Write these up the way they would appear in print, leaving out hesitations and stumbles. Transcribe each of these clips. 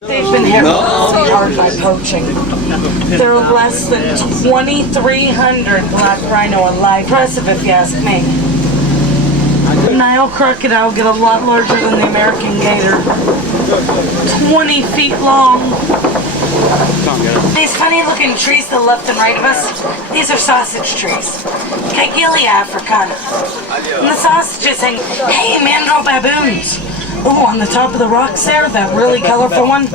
They've been hit really hard by poaching. There are less than 2,300 black rhino alive. Impressive if you ask me. The Nile crocodile get a lot larger than the American gator. 20 feet long. These funny looking trees to the left and right of us, these are sausage trees. Cagelia africana. And the sausages hang, hey, mandrill baboons. Oh, on the top of the rocks there, that really colorful one.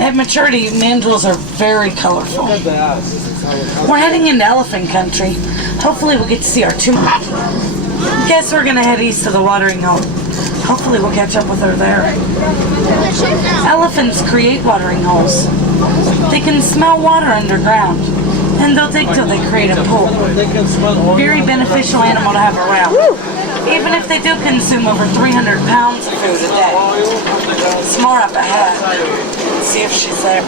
At maturity, mandrills are very colorful. We're heading into elephant country. Hopefully we'll get to see our two. Guess we're gonna head east to the watering hole. Hopefully we'll catch up with her there. Elephants create watering holes. They can smell water underground, and they'll dig till they create a pool. Very beneficial animal to have around. Even if they do consume over 300 pounds of food a day. Smart up ahead. Let's see if she's there.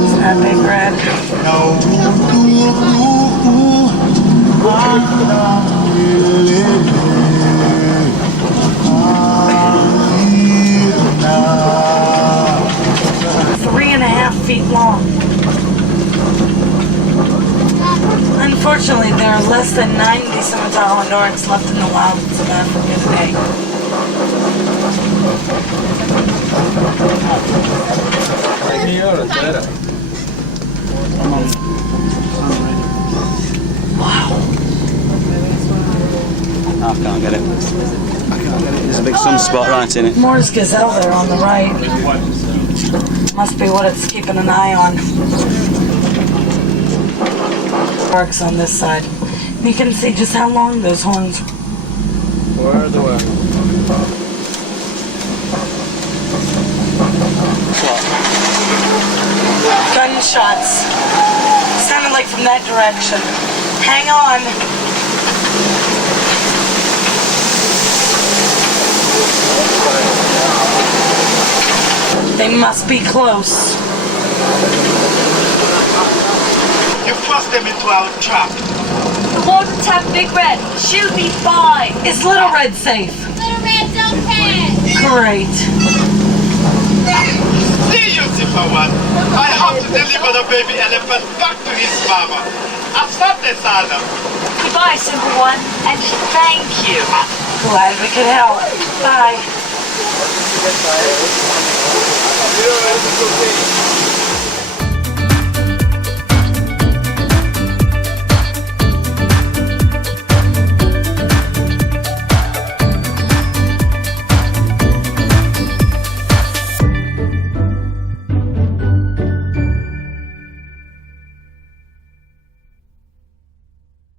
It's not big red. Three and a half feet long. Unfortunately, there are less than 90 scimitar Honduras left in the wilds of Africa today. Wow. I can't get it. There's a big sunspot right in it. Moore's gazelle there on the right. Must be what it's keeping an eye on. Marks on this side. You can see just how long those horns. Where are the way? Gunshots. Sounded like from that direction. Hang on. They must be close. You forced them into our trap. The water tap Big Red. She'll be fine. Is Little Red safe? Little Red's okay. Great. See you, Zipper One. I have to deliver the baby elephant back to his mama. Asante sana. Goodbye, Simple One, and thank you. Glad we could help. Bye.